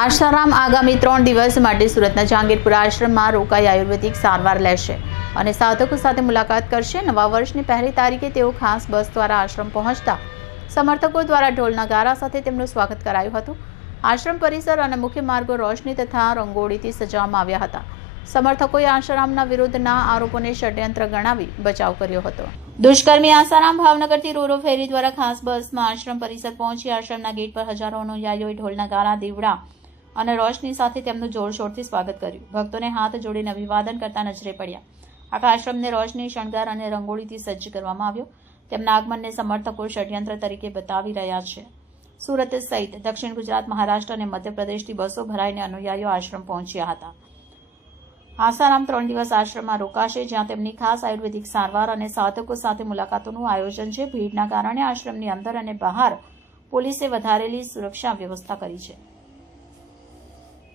આશારામ આગામી 3 દિવસ માટે સુરતના જહાંગીરપુરા આશ્રમમાં રોકાઈ આયુર્વેદિક સારવાર લેશે અને સાધકો સાથે મુલાકાત કરશે। નવા વર્ષની પહેલી તારીખે તેઓ ખાસ બસ દ્વારા આશ્રમ પહોંચતા સમર્થકો દ્વારા ઢોલ નગારા સાથે તેમનું સ્વાગત કરાયું હતું। આશ્રમ પરિસર અને મુખ્ય માર્ગો રોશની તથા રંગોળીથી સજાવવામાં આવ્યા હતા। સમર્થકોએ આશારામના વિરુદ્ધના આરોપોને ષડયંત્ર ગણાવી બચાવ કર્યો હતો। દુષ્કર્મી આશારામ ભાવનગરથી રોરો ફેરી દ્વારા ખાસ બસમાં આશ્રમ પરિસર પહોંચી આશ્રમના ગેટ પર હજારો અનુયાયીઓએ ઢોલ નગારા દીવડા અને રોશની સાથે તેમનું જોરશોરથી સ્વાગત કર્યું। ભક્તોને હાથ જોડીને અભિવાદન કરતા નજરે પડ્યા। આખા આશ્રમને રોશની, શણગાર અને રંગોળીથી સજ્જ કરવામાં આવ્યો। તેમના આગમનને સમર્થકો ષડયંત્ર તરીકે બતાવી રહ્યા છે। સુરત સહિત દક્ષિણ ગુજરાત, મહારાષ્ટ્ર અને મધ્યપ્રદેશથી બસો ભરાઈને અનુયાયીઓ આશ્રમ પહોંચ્યા હતા। આશારામ 3 દિવસ આશ્રમમાં રોકાશે, જ્યાં તેમની ખાસ આયુર્વેદિક સારવાર અને સાધકો સાથે મુલાકાતોનું આયોજન છે। ભીડના કારણે આશ્રમની અંદર અને બહાર પોલીસે વધારેલી સુરક્ષા વ્યવસ્થા કરી છે।